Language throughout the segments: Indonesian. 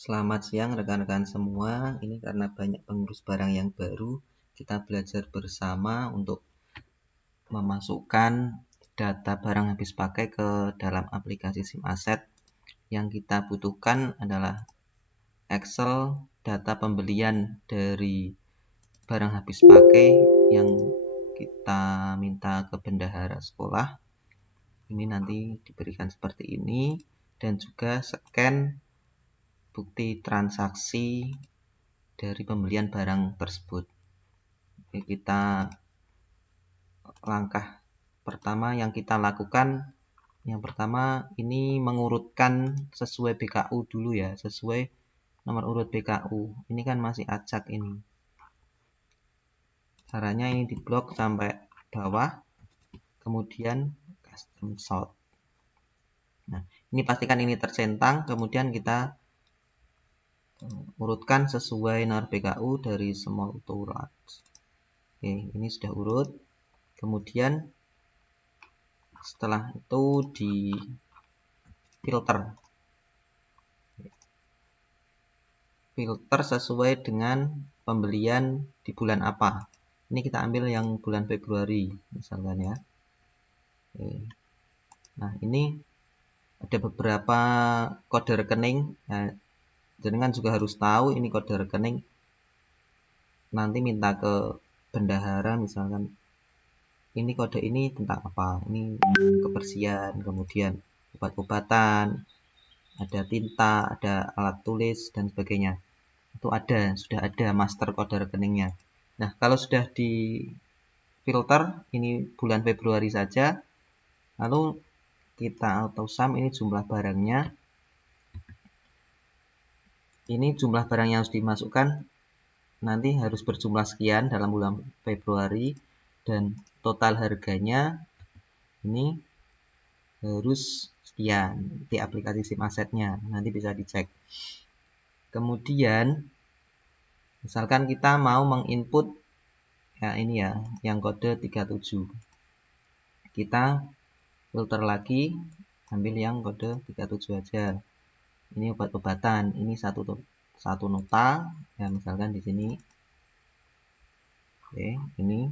Selamat siang rekan-rekan semua. Ini karena banyak pengurus barang yang baru, kita belajar bersama untuk memasukkan data barang habis pakai ke dalam aplikasi SIM Asset. Yang kita butuhkan adalah Excel data pembelian dari barang habis pakai yang kita minta ke bendahara sekolah. Ini nanti diberikan seperti ini, dan juga scan bukti transaksi dari pembelian barang tersebut. Oke, kita langkah pertama yang kita lakukan, yang pertama ini mengurutkan sesuai BKU dulu ya, sesuai nomor urut BKU. Ini kan masih acak ini. Caranya ini diblok sampai bawah, kemudian custom sort. Nah, ini pastikan ini tercentang, kemudian kita urutkan sesuai nomor BKU dari small to large. Oke, ini sudah urut. Kemudian setelah itu di filter sesuai dengan pembelian di bulan apa. Ini kita ambil yang bulan Februari misalkan ya. Oke. Nah, ini ada beberapa kode rekening. Nah, jenengan juga harus tahu ini kode rekening. Nanti minta ke bendahara misalkan, ini kode ini tentang apa? Ini kebersihan, kemudian obat-obatan, ada tinta, ada alat tulis dan sebagainya. Itu sudah ada master kode rekeningnya. Nah, kalau sudah di filter ini bulan Februari saja, lalu kita auto sum ini jumlah barangnya. Ini jumlah barang yang harus dimasukkan nanti harus berjumlah sekian dalam bulan Februari, dan total harganya ini harus sekian di aplikasi SIM Assetnya, nanti bisa dicek. Kemudian misalkan kita mau menginput ya ini ya, yang kode 37. Kita filter lagi, ambil yang kode 37 aja. Ini obat-obatan, ini satu nota ya, misalkan di sini. Oke, ini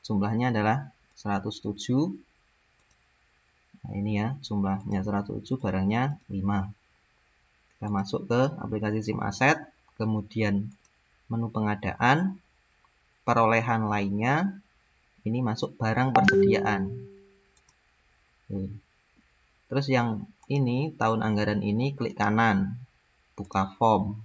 jumlahnya adalah 107. Nah, ini ya, jumlahnya 107, barangnya 5. Kita masuk ke aplikasi SIM Asset, kemudian menu pengadaan, perolehan lainnya, ini masuk barang persediaan. Oke. Terus yang ini, tahun anggaran ini, klik kanan, buka form.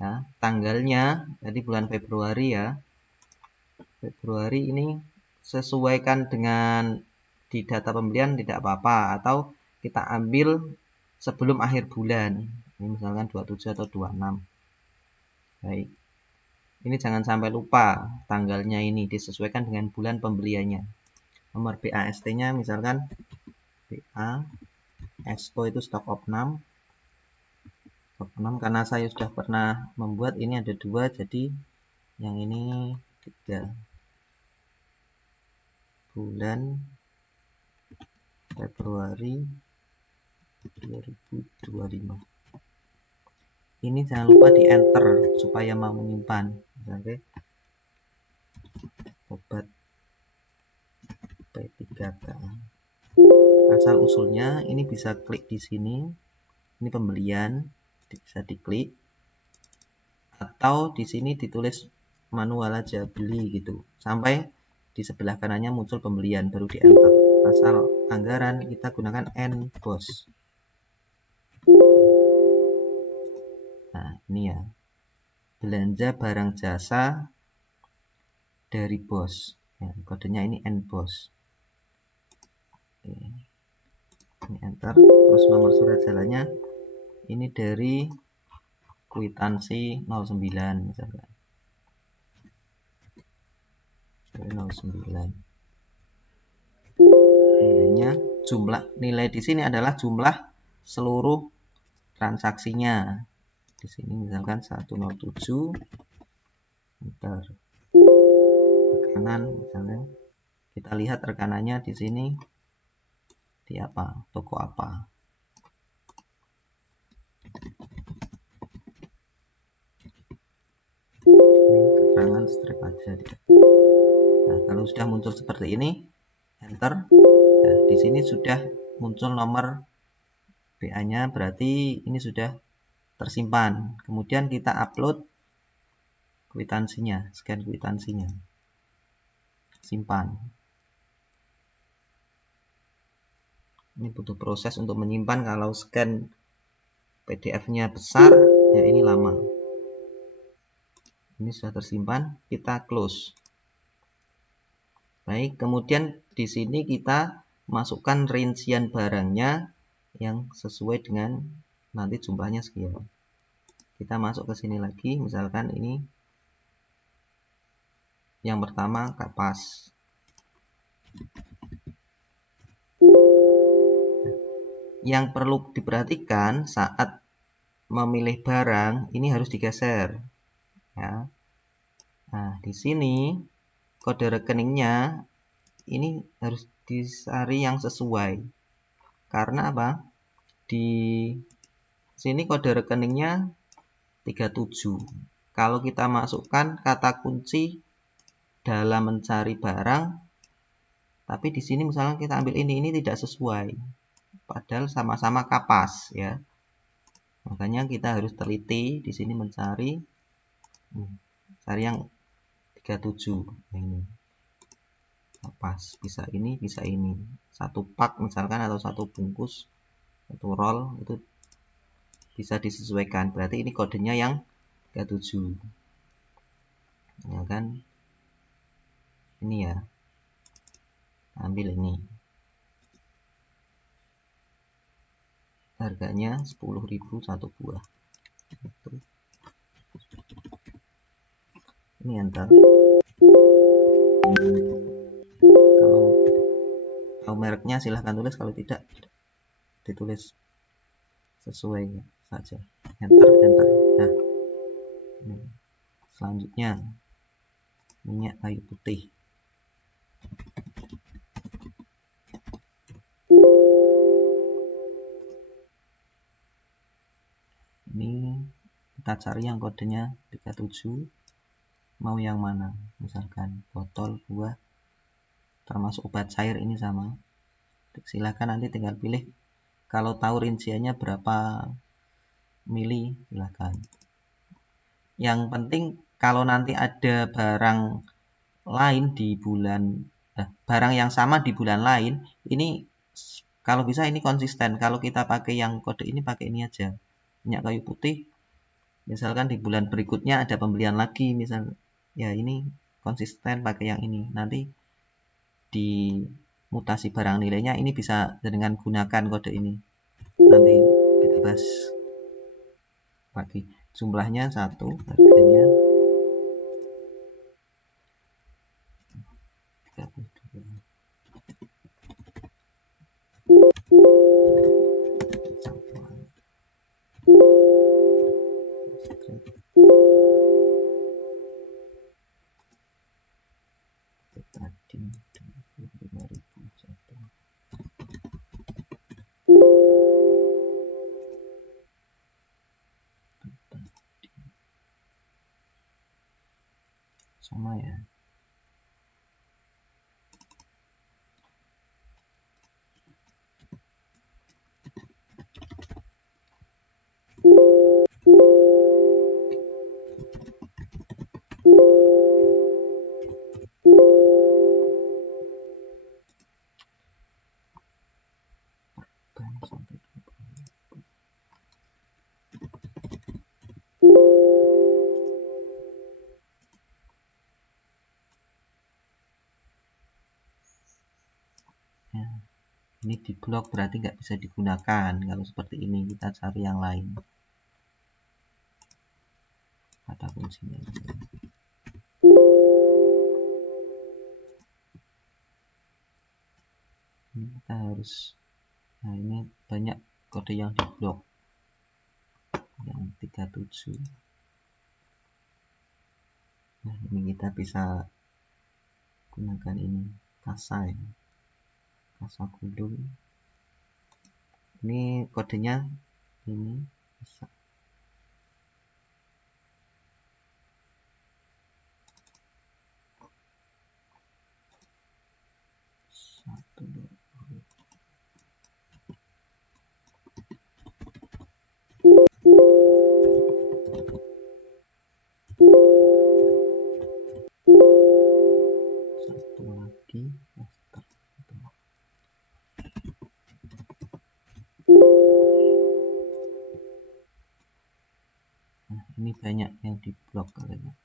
Ya, tanggalnya, jadi bulan Februari ya. Februari ini sesuaikan dengan di data pembelian tidak apa-apa, atau kita ambil sebelum akhir bulan. Ini misalkan 27 atau 26. Baik. Ini jangan sampai lupa tanggalnya ini disesuaikan dengan bulan pembeliannya. Nomor BAST-nya misalkan BA itu stok of 6. Stok 6 karena saya sudah pernah membuat, ini ada 2, jadi yang ini 3. Bulan Februari 2025. Ini jangan lupa di enter supaya mau menyimpan. Oke. Obat P3K. Asal usulnya ini bisa klik di sini. Ini pembelian, bisa diklik. Atau di sini ditulis manual aja beli gitu. Sampai di sebelah kanannya muncul pembelian, baru di enter. Asal anggaran kita gunakan NBOS. Nah, ini ya. Belanja barang jasa dari bos. Ya, kodenya ini NBOS. Oke. Ini enter. Terus nomor surat jalannya ini dari kwitansi 09 misalkan. Dari 09. Nilainya, jumlah nilai di sini adalah jumlah seluruh transaksinya. Di sini misalkan 107. Enter. Rekanan misalnya. Kita lihat rekanannya di sini di apa? Toko apa? strip aja dia. Nah, kalau sudah muncul seperti ini, enter. Nah, di sini sudah muncul nomor BA-nya, berarti ini sudah tersimpan. Kemudian kita upload kwitansinya, scan kwitansinya, simpan. Ini butuh proses untuk menyimpan. Kalau scan PDF-nya besar, ya ini lama. Ini sudah tersimpan, kita close. Baik, kemudian di sini kita masukkan rincian barangnya yang sesuai dengan nanti jumlahnya sekian. Kita masuk ke sini lagi, misalkan ini yang pertama kapas. Yang perlu diperhatikan saat memilih barang ini harus digeser, ya. Nah, di sini kode rekeningnya ini harus dicari yang sesuai. Karena apa? Di sini kode rekeningnya 37. Kalau kita masukkan kata kunci dalam mencari barang, tapi di sini misalnya kita ambil ini tidak sesuai. Padahal sama-sama kapas, ya. Makanya kita harus teliti di sini mencari cari yang 37. Nah, ini kapas, bisa ini, bisa ini. Satu pak misalkan atau satu bungkus, satu roll itu bisa disesuaikan. Berarti ini kodenya yang 37. Ya kan? Ini ya. Ambil ini. Harganya 10.000 satu buah. Itu. Ini enter. Kalau mereknya silahkan tulis, kalau tidak ditulis sesuai saja. Enter. Nah, ini. Selanjutnya minyak kayu putih. Ini kita cari yang kodenya 37. Mau yang mana? Misalkan botol, buah, termasuk obat cair ini sama. Silahkan nanti tinggal pilih. Kalau tahu rinciannya berapa mili, silahkan. Yang penting kalau nanti ada barang lain di bulan, barang yang sama di bulan lain, ini kalau bisa ini konsisten. Kalau kita pakai yang kode ini, pakai ini aja. Minyak kayu putih, misalkan di bulan berikutnya ada pembelian lagi, misal, ya ini konsisten pakai yang ini. Nanti di mutasi barang nilainya ini bisa dengan gunakan kode ini. Nanti kita bahas lagi. Jumlahnya 1, harganya 32. Tadi 25.000 sama ya. Ya, ini di blok berarti nggak bisa digunakan. Kalau seperti ini kita cari yang lain. Kata kuncinya. Ini kita harus, nah ini banyak kode yang di blok. Yang 37. Nah, ini kita bisa gunakan ini kasa ya. Kasa gulung. Ini kodenya ini bisa. Ini banyak yang diblok kalian.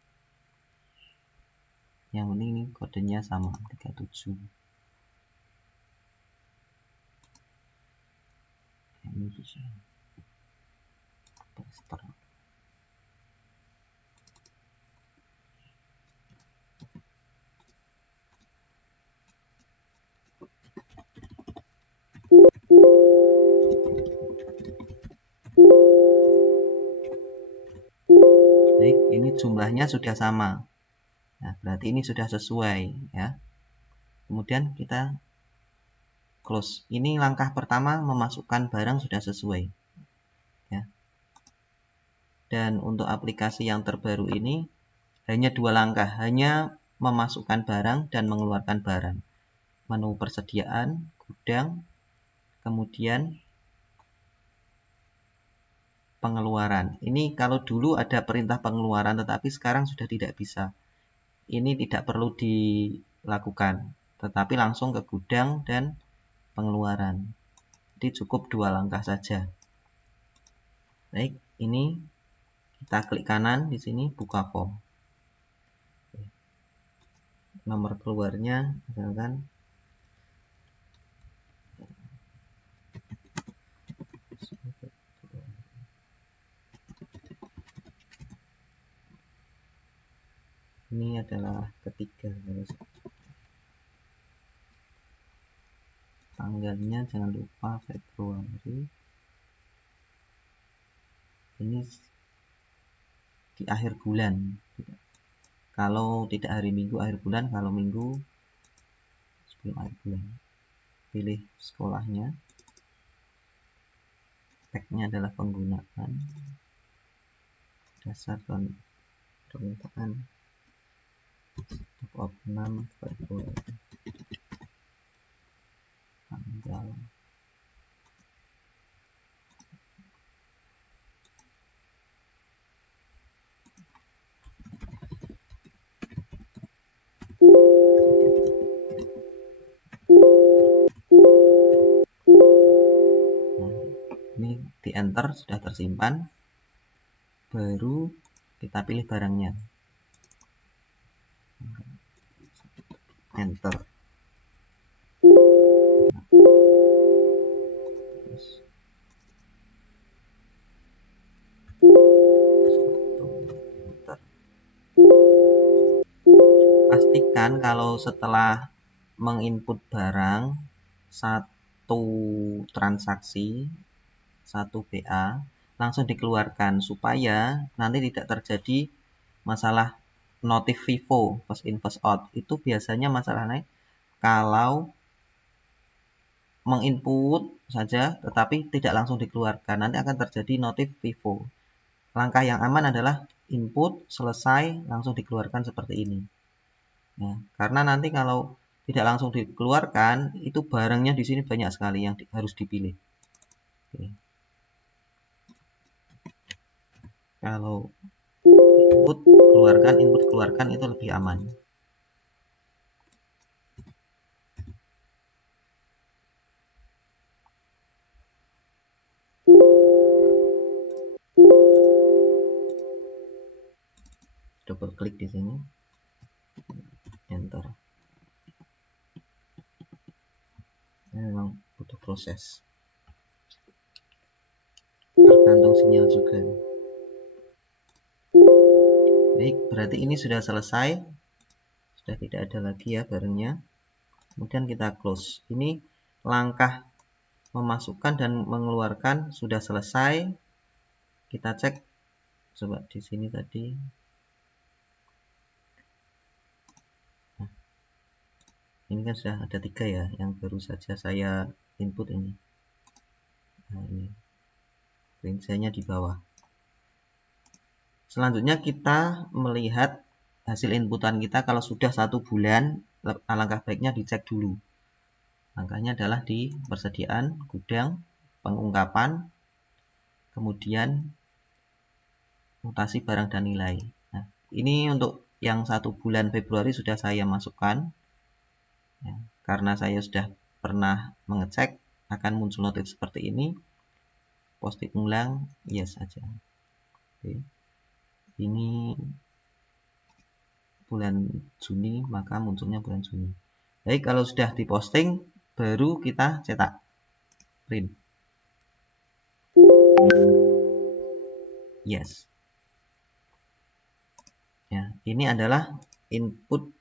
Yang penting ini kodenya sama 37. Ini bisa paste. Baik, ini jumlahnya sudah sama. Nah, berarti ini sudah sesuai ya. Kemudian kita close. Ini langkah pertama memasukkan barang sudah sesuai ya. Dan untuk aplikasi yang terbaru ini hanya 2 langkah, hanya memasukkan barang dan mengeluarkan barang. Menu persediaan, gudang, kemudian pengeluaran. Ini kalau dulu ada perintah pengeluaran, tetapi sekarang sudah tidak bisa. Ini tidak perlu dilakukan, tetapi langsung ke gudang dan pengeluaran. Jadi cukup 2 langkah saja. Baik, ini kita klik kanan di sini buka form. Nomor keluarnya misalkan ini adalah ketiga. Tanggalnya jangan lupa Februari. Ini di akhir bulan. Kalau tidak hari Minggu akhir bulan, kalau Minggu sebelum akhir bulan. Pilih sekolahnya. Tagnya adalah penggunaan dasar permintaan 6 Februari. Tanggal ini di enter sudah tersimpan, baru kita pilih barangnya, enter. Pastikan kalau setelah menginput barang satu transaksi, satu BA langsung dikeluarkan supaya nanti tidak terjadi masalah notif FIFO first in first out. Itu biasanya masalahnya kalau menginput saja tetapi tidak langsung dikeluarkan, nanti akan terjadi notif FIFO. Langkah yang aman adalah input selesai langsung dikeluarkan seperti ini ya, karena nanti kalau tidak langsung dikeluarkan itu barangnya di sini banyak sekali yang harus dipilih. Oke. Kalau input keluarkan itu lebih aman. Double klik di sini, enter. Ini memang butuh proses, tergantung sinyal juga. Baik, berarti ini sudah selesai, sudah tidak ada lagi ya barangnya. Kemudian kita close. Ini langkah memasukkan dan mengeluarkan sudah selesai. Kita cek, coba di sini tadi. Nah, ini kan sudah ada 3 ya, yang baru saja saya input ini. Nah, ini rinciannya di bawah. Selanjutnya kita melihat hasil inputan kita kalau sudah 1 bulan, alangkah baiknya dicek dulu. Langkahnya adalah di persediaan, gudang, pengungkapan, kemudian mutasi barang dan nilai. Nah, ini untuk yang 1 bulan Februari sudah saya masukkan. Ya, karena saya sudah pernah mengecek, akan muncul notif seperti ini. Posting ulang, yes saja. Oke. ini bulan Juni, maka munculnya bulan Juni. Baik, kalau sudah diposting, baru kita cetak print. Yes. Ya, ini adalah input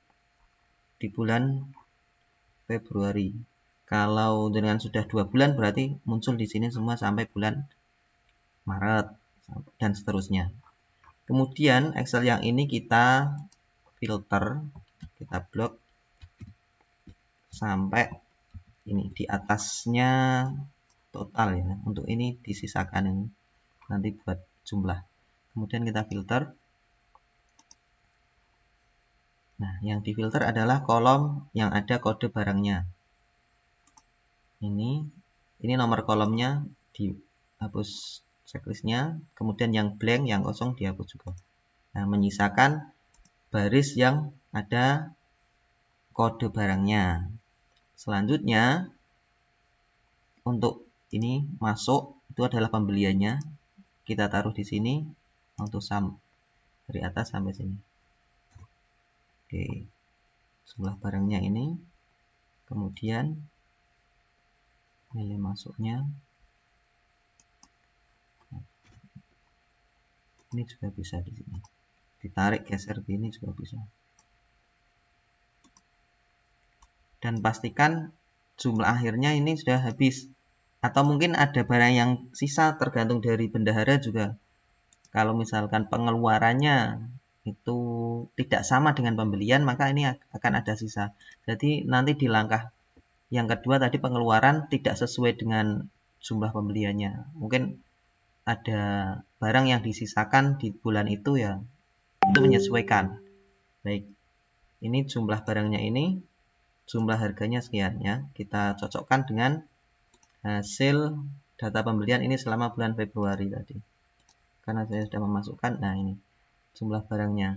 di bulan Februari. Kalau dengan sudah 2 bulan berarti muncul di sini semua sampai bulan Maret dan seterusnya. Kemudian Excel yang ini kita filter, kita blok sampai ini di atasnya total ya. Untuk ini disisakan ini nanti buat jumlah. Kemudian kita filter. Nah, yang difilter adalah kolom yang ada kode barangnya. Ini nomor kolomnya dihapus checklistnya, kemudian yang blank, yang kosong dihapus juga. Nah, menyisakan baris yang ada kode barangnya. Selanjutnya, untuk ini masuk, itu adalah pembeliannya. Kita taruh di sini untuk sum dari atas sampai sini. Oke, jumlah barangnya ini, kemudian nilai masuknya. Ini juga bisa di sini. Ditarik geser ke ini juga bisa. Dan pastikan jumlah akhirnya ini sudah habis. Atau mungkin ada barang yang sisa tergantung dari bendahara juga. Kalau misalkan pengeluarannya itu tidak sama dengan pembelian, maka ini akan ada sisa. Jadi nanti di langkah yang kedua tadi pengeluaran tidak sesuai dengan jumlah pembeliannya. Mungkin ada barang yang disisakan di bulan itu ya, itu menyesuaikan. Baik, ini jumlah barangnya ini, jumlah harganya sekian ya. Kita cocokkan dengan hasil data pembelian ini selama bulan Februari tadi. Karena saya sudah memasukkan, nah ini jumlah barangnya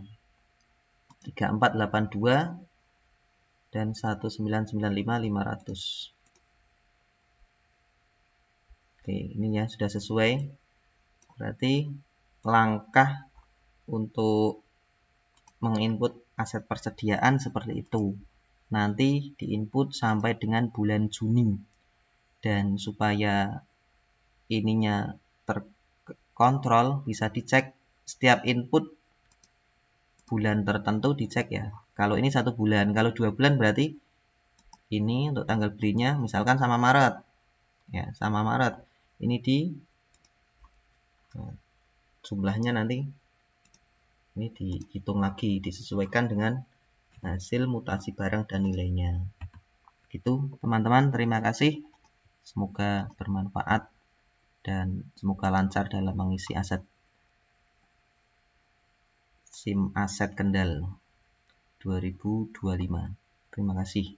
3482 dan 1995.500. Oke, ini ya sudah sesuai. Berarti langkah untuk menginput aset persediaan seperti itu. Nanti diinput sampai dengan bulan Juni. Dan supaya ininya terkontrol, bisa dicek setiap input bulan tertentu dicek ya. Kalau ini 1 bulan, kalau 2 bulan berarti ini untuk tanggal belinya misalkan sama Maret. Ya, sama Maret. Ini di jumlahnya nanti ini dihitung lagi, disesuaikan dengan hasil mutasi barang dan nilainya. Gitu, teman-teman, terima kasih. Semoga bermanfaat dan semoga lancar dalam mengisi aset SIM Aset Kendal 2025. Terima kasih.